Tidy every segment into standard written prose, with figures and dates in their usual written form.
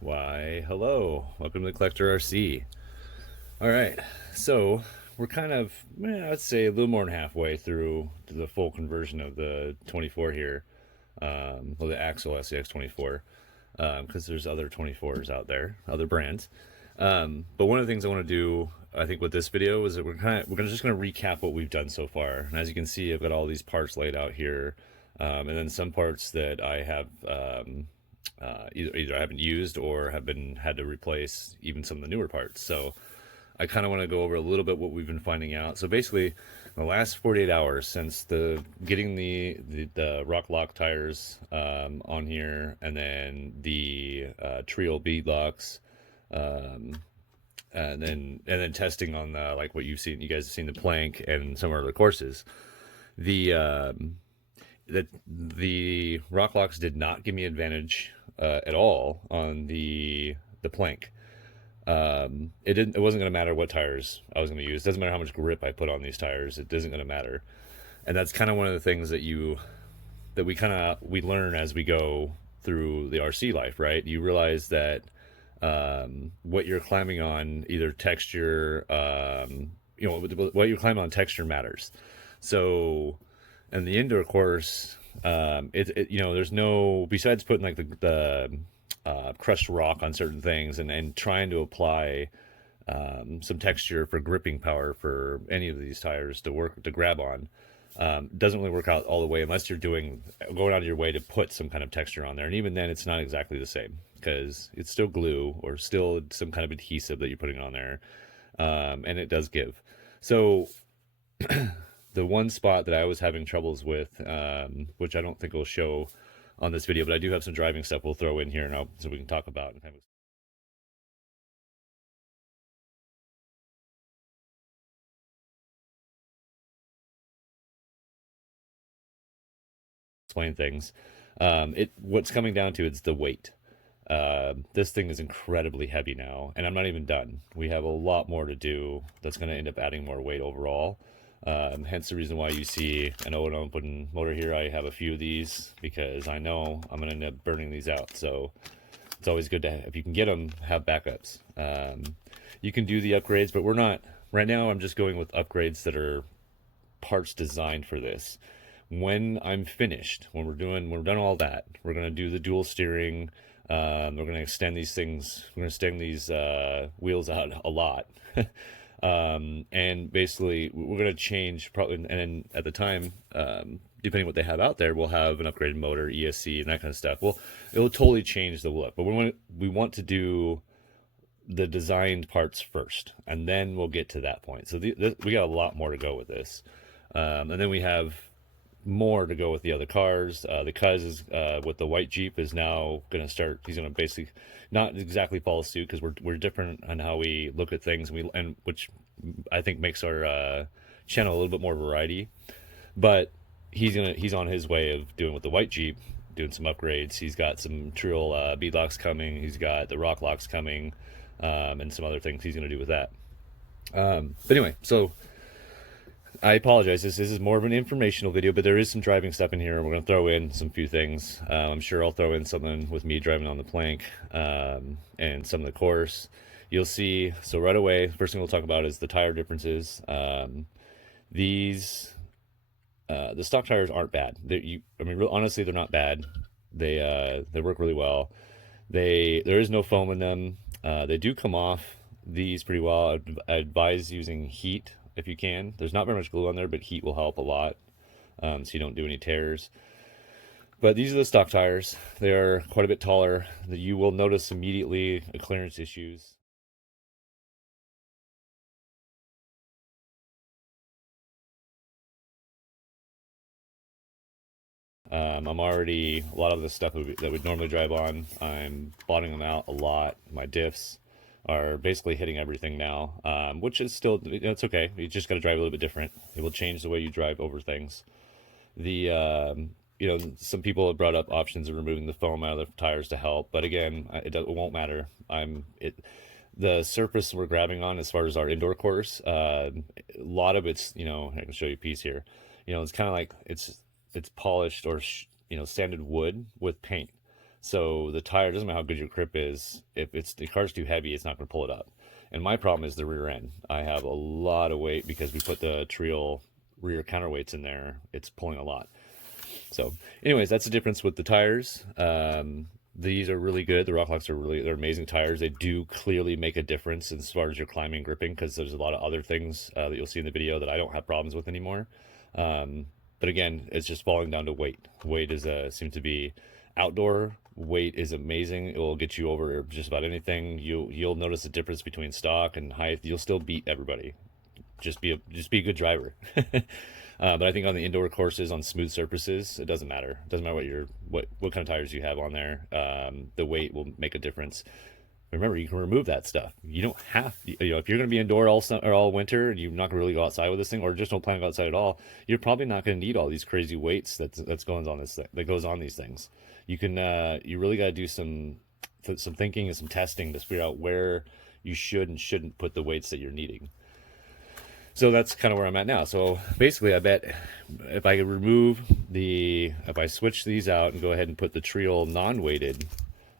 Why, hello. Welcome to the Collector RC. All right, so we're kind of, I'd say a little more than halfway through to the full conversion of the 24 here, well, the Axial SCX24, because there's other 24s out there, other brands. But one of the things I want to do, I think, with this video is that we're just going to recap what we've done so far. And as you can see, I've got all these parts laid out here, and then some parts that I have either I haven't used or have had to replace even some of the newer parts. So I kind of want to go over a little bit what we've been finding out. So basically, the last 48 hours since getting the Rok Lox tires on here, and then the Trio bead locks, um, and then testing on the, like what you guys have seen, the plank and some of our other courses. The the Rok Lox did not give me advantage at all on the plank. It wasn't going to matter what tires I was going to use. It doesn't matter how much grip I put on these tires. It isn't going to matter. And that's kind of one of the things that we learn as we go through the RC life, right? You realize that what you're climbing on, either texture, what you're climbing on, texture matters. So in the indoor course, there's no, besides putting like the crushed rock on certain things, and trying to apply some texture for gripping power for any of these tires to grab on. Doesn't really work out all the way unless you're going out of your way to put some kind of texture on there, and even then it's not exactly the same because it's still glue or still some kind of adhesive that you're putting on there, and it does give. So the one spot that I was having troubles with, which I don't think will show on this video, but I do have some driving stuff we'll throw in here now so we can talk about and kind of explain things. What's coming down to is the weight. This thing is incredibly heavy now, and I'm not even done. We have a lot more to do that's going to end up adding more weight overall. Hence the reason why you see an O&M putting motor here. I have a few of these because I know I'm going to end up burning these out. So it's always good to, if you can get them, have backups. You can do the upgrades, but we're not, right now I'm just going with upgrades that are parts designed for this. When I'm finished, when we're done all that, we're going to do the dual steering. We're going to extend these things. We're going to extend these wheels out a lot. And basically, we're going to change probably. And then at the time, depending what they have out there, we'll have an upgraded motor, ESC, and that kind of stuff. Well, it'll totally change the look. But we want to do the designed parts first, and then we'll get to that point. So we got a lot more to go with this. And then we have more to go with the other cars. The Cuz is with the white Jeep is now going to start. He's going to basically not exactly follow suit because we're different on how we look at things, and which I think makes our channel a little bit more variety. But he's on his way of doing with the white Jeep, doing some upgrades. He's got some Trill bead locks coming. He's got the Rok Lox coming, and some other things he's going to do with that. But anyway, so I apologize. This is more of an informational video, but there is some driving stuff in here, and we're going to throw in some few things. I'm sure I'll throw in something with me driving on the plank, and some of the course. You'll see. So right away, first thing we'll talk about is the tire differences. These the stock tires aren't bad. Honestly, they're not bad. They work really well. There is no foam in them. They do come off these pretty well. I advise using heat if you can. There's not very much glue on there, but heat will help a lot, so you don't do any tears. But these are the stock tires. They are quite a bit taller. You will notice immediately clearance issues. I'm already, a lot of the stuff that we'd normally drive on, I'm bottoming them out a lot. My diffs are basically hitting everything now, which is still, it's okay. You just got to drive a little bit different. It will change the way you drive over things. Some people have brought up options of removing the foam out of the tires to help, but again, it won't matter. The surface we're grabbing on as far as our indoor course, a lot of it's, I can show you a piece here. It's kind of like it's polished or sanded wood with paint. So the tire, doesn't matter how good your grip is, if the car's too heavy, it's not going to pull it up. And my problem is the rear end. I have a lot of weight because we put the Trio rear counterweights in there. It's pulling a lot. So anyways, that's the difference with the tires. These are really good. The Rok Lox they're amazing tires. They do clearly make a difference as far as your climbing gripping, because there's a lot of other things that you'll see in the video that I don't have problems with anymore. But again, it's just falling down to weight. Weight is seems to be outdoor. Weight is amazing. It will get you over just about anything. You'll notice the difference between stock and height. You'll still beat everybody. Just be a good driver. But I think on the indoor courses, on smooth surfaces, it doesn't matter. It doesn't matter what kind of tires you have on there. The weight will make a difference. Remember, you can remove that stuff. You don't have, if you're going to be indoor all winter and you're not going to really go outside with this thing, or just don't plan to go outside at all, you're probably not going to need all these crazy weights that goes on these things. You can, you really got to do some thinking and some testing to figure out where you should and shouldn't put the weights that you're needing. So that's kind of where I'm at now. So basically, I bet if I switch these out and go ahead and put the Trio non-weighted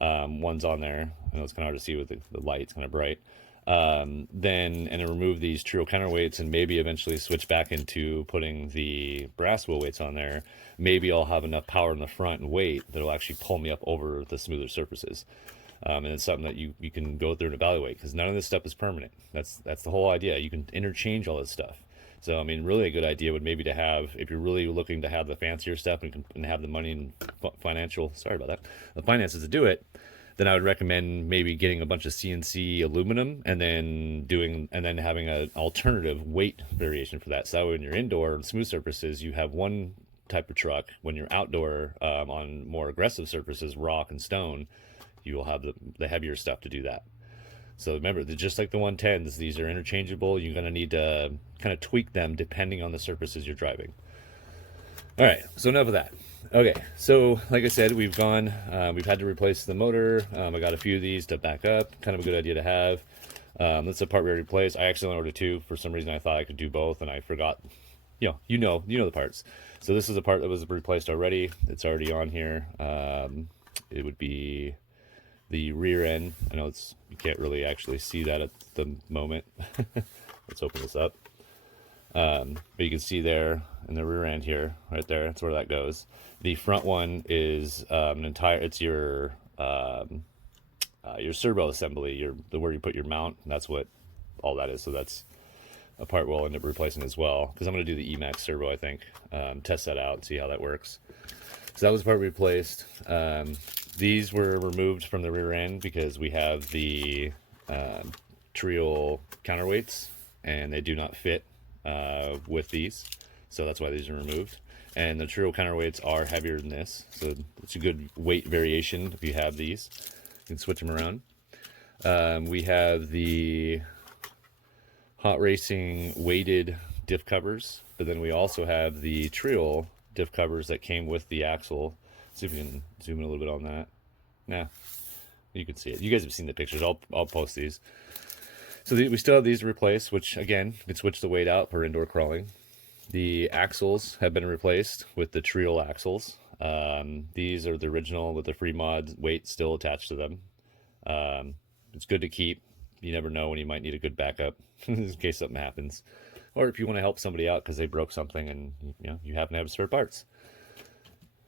ones on there, I know it's kind of hard to see with the light, it's kind of bright, then remove these Trio counterweights and maybe eventually switch back into putting the brass wheel weights on there, maybe I'll have enough power in the front and weight that'll actually pull me up over the smoother surfaces. And it's something that you can go through and evaluate, because none of this stuff is permanent. That's the whole idea. You can interchange all this stuff. So, I mean, really a good idea would maybe to have, if you're really looking to have the fancier stuff and have the money and the finances to do it, then I would recommend maybe getting a bunch of CNC aluminum and then having an alternative weight variation for that. So that way when you're indoor on smooth surfaces, you have one type of truck. When you're outdoor on more aggressive surfaces, rock and stone, you will have the heavier stuff to do that. So remember, just like the 110s, these are interchangeable. You're going to need to kind of tweak them depending on the surfaces you're driving. All right, so enough of that. Okay, so like I said, we've had to replace the motor. I got a few of these to back up. Kind of a good idea to have. That's the part we already replaced. I accidentally ordered two. For some reason, I thought I could do both, and I forgot. You know the parts. So this is a part that was replaced already. It's already on here. It would be the rear end. I know you can't really actually see that at the moment. Let's open this up. But you can see there in the rear end here, right there, that's where that goes. The front one is it's your servo assembly, where you put your mount. That's what all that is. So that's a part we'll end up replacing as well, because I'm going to do the Emax servo, I think. Test that out and see how that works. So that was the part we replaced. These were removed from the rear end because we have the Trio counterweights, and they do not fit with these. So that's why these are removed. And the Trio counterweights are heavier than this. So it's a good weight variation if you have these. You can switch them around. We have the Hot Racing weighted diff covers, but then we also have the Trio diff covers that came with the axle. See if we can zoom in a little bit on that. Nah, you can see it. You guys have seen the pictures. I'll post these. So we still have these to replace, which again, you can switch the weight out for indoor crawling. The axles have been replaced with the Trio axles. These are the original with the free mod weight still attached to them. It's good to keep. You never know when you might need a good backup in case something happens, or if you want to help somebody out because they broke something and you happen to have spare parts.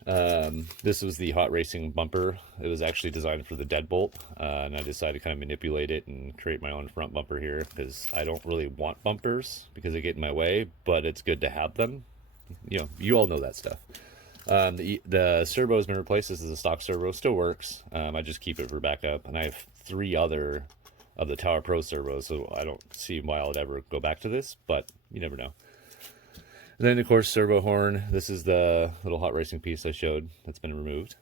This was the Hot Racing bumper. It was actually designed for the deadbolt, and I decided to kind of manipulate it and create my own front bumper here, because I don't really want bumpers because they get in my way, but it's good to have them. You all know that stuff. The servo has been replaced. This is a stock servo, still works. I just keep it for backup, and I have 3 other of the Tower Pro servos, so I don't see why I would ever go back to this, but you never know. And then, of course, servo horn. This is the little Hot Racing piece I showed that's been removed.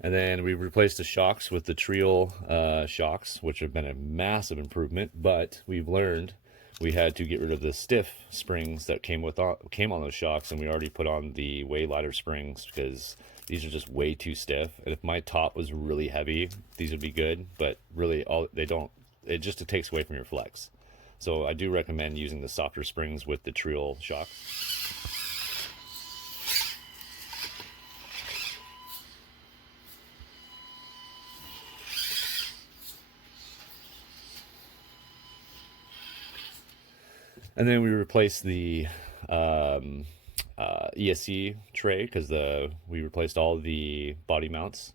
And then we replaced the shocks with the Trio shocks, which have been a massive improvement, but we've learned we had to get rid of the stiff springs that came on those shocks, and we already put on the way lighter springs because these are just way too stiff. And if my top was really heavy, these would be good, but really it takes away from your flex. So I do recommend using the softer springs with the Trio shocks. And then we replaced the ESC tray because we replaced all the body mounts.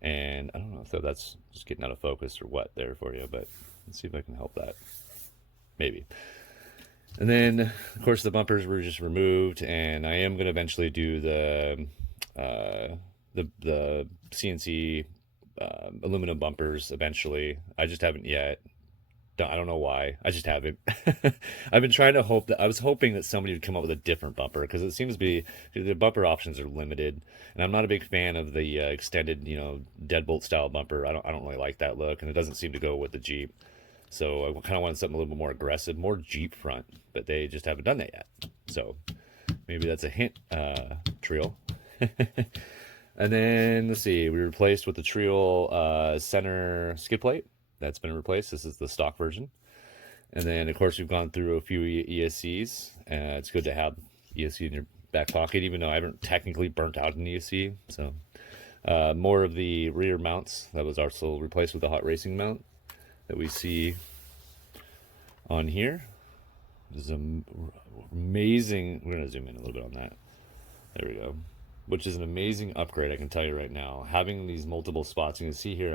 And I don't know if that's just getting out of focus or what there for you, but let's see if I can help that. Maybe. And then, of course, the bumpers were just removed, and I am going to eventually do the CNC aluminum bumpers eventually. I just haven't yet. I don't know why. I just haven't. I've been trying to hope that I was hoping that somebody would come up with a different bumper because it seems to be the bumper options are limited, and I'm not a big fan of the extended, deadbolt style bumper. I don't really like that look, and it doesn't seem to go with the Jeep. So I kind of wanted something a little bit more aggressive, more Jeep front, but they just haven't done that yet. So maybe that's a hint, Trio. And then let's see, we replaced with the Trio center skid plate. That's been replaced. This is the stock version. And then, of course, we've gone through a few ESCs. It's good to have ESC in your back pocket, even though I haven't technically burnt out an ESC. So more of the rear mounts. That was also replaced with the hot racing mount that we see on here. This is amazing. We're going to zoom in a little bit on that. There we go. Which is an amazing upgrade, I can tell you right now. Having these multiple spots, you can see here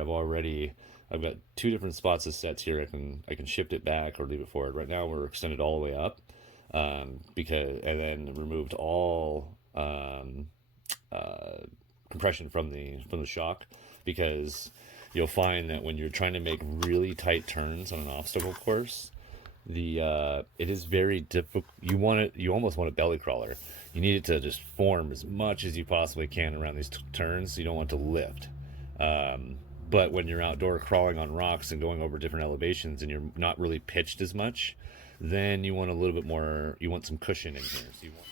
I've got two different spots of sets here. I can shift it back or leave it forward. Right now we're extended all the way up and then removed all compression from the shock, because you'll find that when you're trying to make really tight turns on an obstacle course, it is very difficult. You almost want a belly crawler. You need it to just form as much as you possibly can around these turns. You don't want to lift. But when you're outdoor crawling on rocks and going over different elevations and you're not really pitched as much, then you want a little bit more, you want some cushion in here. So you want...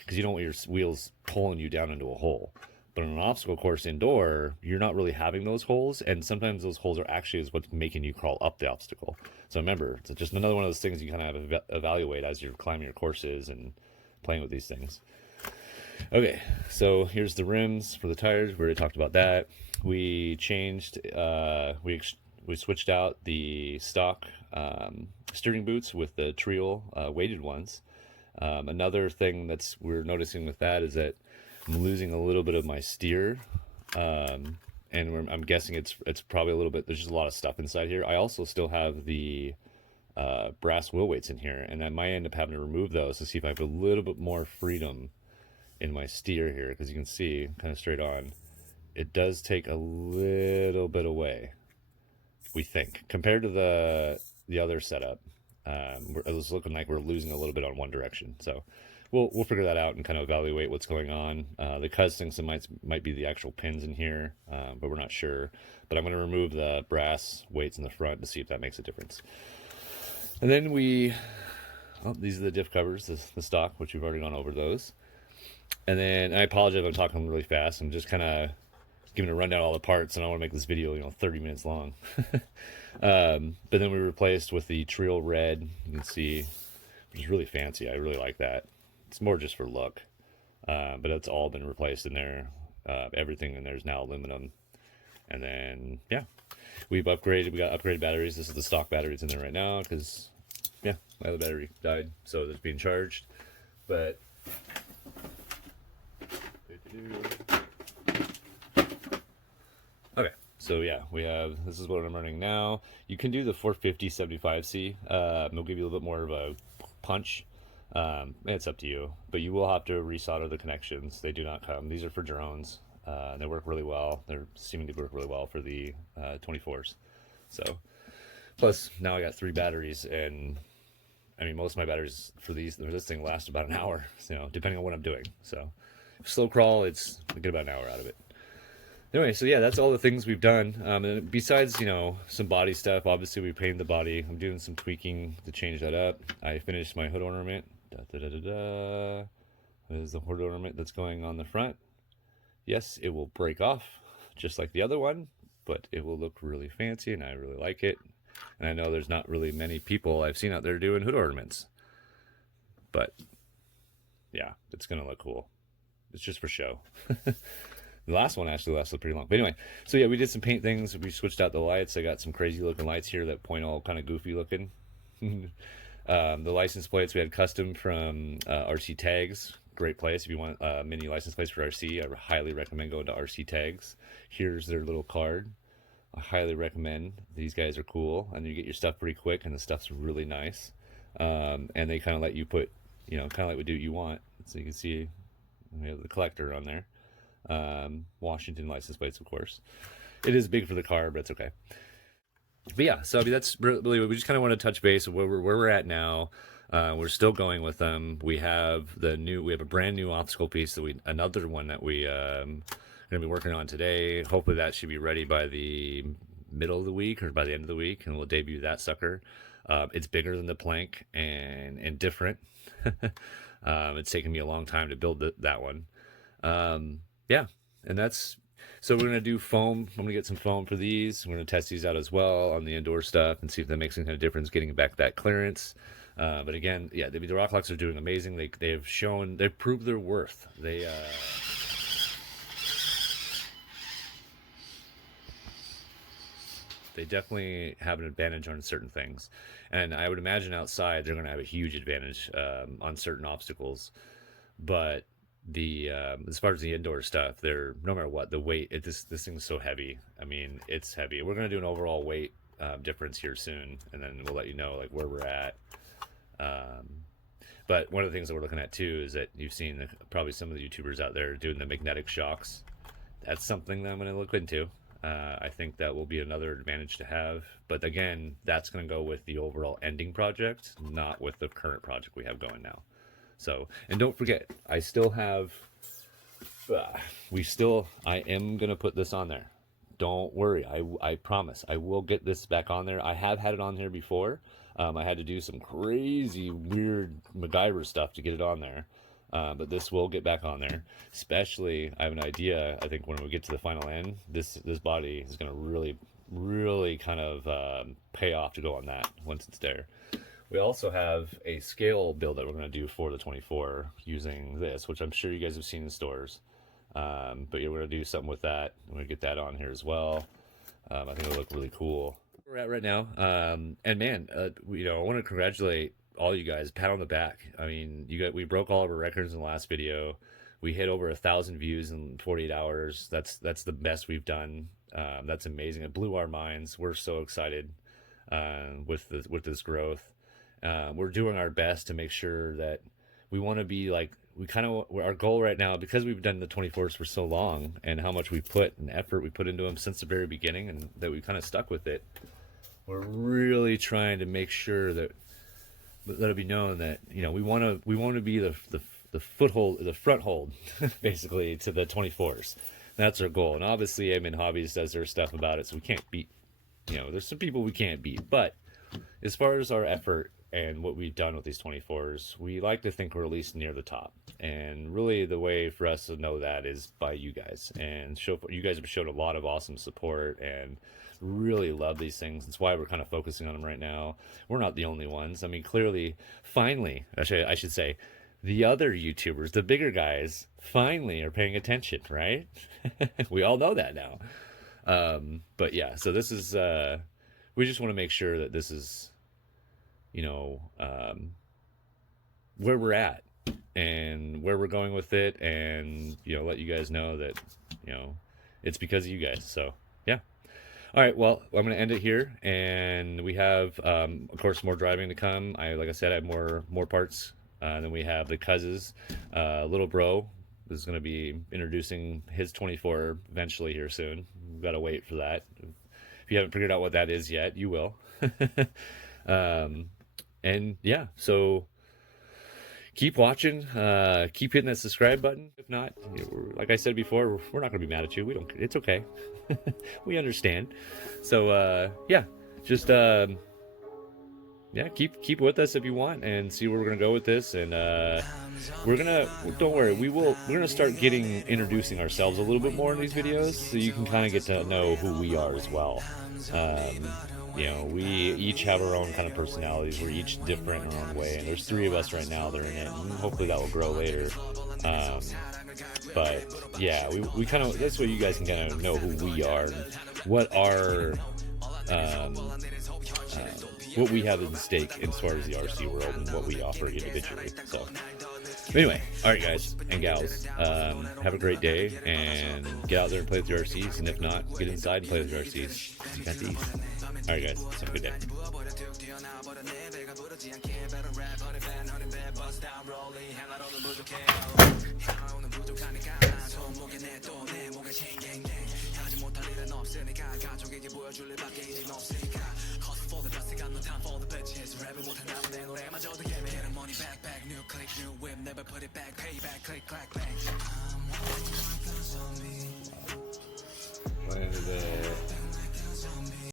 because you don't want your wheels pulling you down into a hole. But on an obstacle course indoor, you're not really having those holes, and sometimes those holes are actually is what's making you crawl up the obstacle. So remember, it's just another one of those things you kind of have to evaluate as you're climbing your courses and playing with these things. Okay, so here's the rims for the tires. We already talked about that. We changed, we switched out the stock steering boots with the Trio weighted ones. Another thing we're noticing with that is that I'm losing a little bit of my steer, and I'm guessing it's probably a little bit. There's just a lot of stuff inside here. I also still have the brass wheel weights in here, and I might end up having to remove those to see if I have a little bit more freedom in my steer here, because you can see kind of straight on, it does take a little bit away, we think, compared to the other setup. It was looking like we're losing a little bit on one direction, so we'll figure that out and kind of evaluate what's going on. The cuz thinks it might be the actual pins in here, but we're not sure. But I'm going to remove the brass weights in the front to see if that makes a difference. And then these are the diff covers, the stock, which we've already gone over those. And then I apologize if I'm talking really fast. I'm just kind of giving a rundown of all the parts, and I want to make this video 30 minutes long. But then we replaced with the Trio red, you can see, which is really fancy. I really like that. It's more just for look, but it's all been replaced in there. Everything in there is now aluminum. And then we got upgraded batteries. This is the stock batteries in there right now because my other battery died, so it's being charged. But okay, so this is what I'm running now. You can do the 450 75C. It'll give you a little bit more of a punch. It's up to you, but you will have to resolder the connections. They do not come. These are for drones. They work really well. They're seeming to work really well for the 24s. So, plus now I got 3 batteries, and I mean most of my batteries for this thing last about an hour. Depending on what I'm doing. So, slow crawl, I get about an hour out of it. Anyway, so yeah, that's all the things we've done. And besides, some body stuff, obviously we painted the body. I'm doing some tweaking to change that up. I finished my hood ornament. Da, da, da, da, da. This is the hood ornament that's going on the front. Yes, it will break off just like the other one, but it will look really fancy and I really like it. And I know there's not really many people I've seen out there doing hood ornaments. But yeah, it's going to look cool. It's just for show. The last one actually lasted pretty long. But anyway, so yeah, we did some paint things. We switched out the lights. I got some crazy looking lights here that point all kind of goofy looking. The license plates we had custom from RC Tags. Great place if you want mini license plates for RC. I highly recommend going to RC Tags. Here's their little card. I highly recommend. These guys are cool, and you get your stuff pretty quick, and the stuff's really nice. And they kind of let you put, kind of like we do what you want. So you can see we have the collector on there. Washington license plates, of course. It is big for the car, but it's okay. But yeah, so I mean that's really we just kind of want to touch base of where we're at now. We're still going with them. We have a brand new obstacle piece another one that we going to be working on today. Hopefully that should be ready by the middle of the week or by the end of the week, and we'll debut that sucker. It's bigger than the plank and different. It's taken me a long time to build that one. Yeah, and so we're gonna do foam. I'm gonna get some foam for these. We're gonna test these out as well on the indoor stuff and see if that makes any kind of difference getting back that clearance. But again, yeah, the Rok Lox are doing amazing. They've proved their worth. They definitely have an advantage on certain things, and I would imagine outside they're gonna have a huge advantage on certain obstacles, but as far as the indoor stuff, they're no matter what the weight. This thing's so heavy. I mean, it's heavy. We're gonna do an overall weight difference here soon, and then we'll let you know like where we're at. But one of the things that we're looking at too is that you've seen probably some of the YouTubers out there doing the magnetic shocks. That's something that I'm gonna look into. I think that will be another advantage to have. But again, that's gonna go with the overall ending project, not with the current project we have going now. So, and don't forget, I still have, I am going to put this on there. Don't worry. I promise I will get this back on there. I have had it on here before. I had to do some crazy, weird MacGyver stuff to get it on there. But this will get back on there. Especially, I have an idea. I think when we get to the final end, this body is going to really, really kind of pay off to go on that once it's there. We also have a scale build that we're going to do for the 24 using this, which I'm sure you guys have seen in stores. But yeah, we're going to do something with that. I'm going to get that on here as well. I think it'll look really cool. Where we're at right now. And man, I want to congratulate all you guys. Pat on the back. I mean, we broke all of our records in the last video. We hit over 1,000 views in 48 hours. That's the best we've done. That's amazing. It blew our minds. We're so excited with this growth. We're doing our best to make sure that we want to be like our goal right now, because we've done the 24s for so long and how much we put and effort we put into them since the very beginning, and that we kind of stuck with it. We're really trying to make sure that let it be known that we want to be the foothold, the front hold, basically, to the 24s. That's our goal. And obviously, Hobbies does their stuff about it, so we can't beat. There's some people we can't beat, but as far as our effort and what we've done with these 24s, we like to think we're at least near the top. And really the way for us to know that is by you guys. And you guys have shown a lot of awesome support and really love these things. That's why we're kind of focusing on them right now. We're not the only ones. I mean, clearly, finally, I should say, the other YouTubers, the bigger guys, finally are paying attention, right? We all know that now. But yeah, so this is, we just want to make sure that this is, where we're at and where we're going with it, and let you guys know that it's because of you guys. So yeah, all right, well, I'm gonna end it here, and we have of course more driving to come. Like I said, I have more parts. Then we have the Cuzzes. Little bro is going to be introducing his 24 eventually here soon. We've got to wait for that. If you haven't figured out what that is yet, you will. And yeah, so keep watching, keep hitting that subscribe button. If not, like I said before, we're not gonna be mad at you. We don't. It's okay. We understand. So yeah, just yeah, keep with us if you want, and see where we're gonna go with this. And don't worry, we're gonna start introducing ourselves a little bit more in these videos, so you can kind of get to know who we are as well. You know, we each have our own kind of personalities. We're each different in our own way, and there's 3 of us right now that are in it, and hopefully that will grow later. But yeah, we kind of, that's what you guys can kind of know who we are and what our what we have at stake as far as the RC world and what we offer individually. So anyway, all right, guys and gals, have a great day and get out there and play with your RCs. And if not, get inside and play with your RCs. You got these. All right, guys, have a good day. Never put it back, payback, click, clack, bang.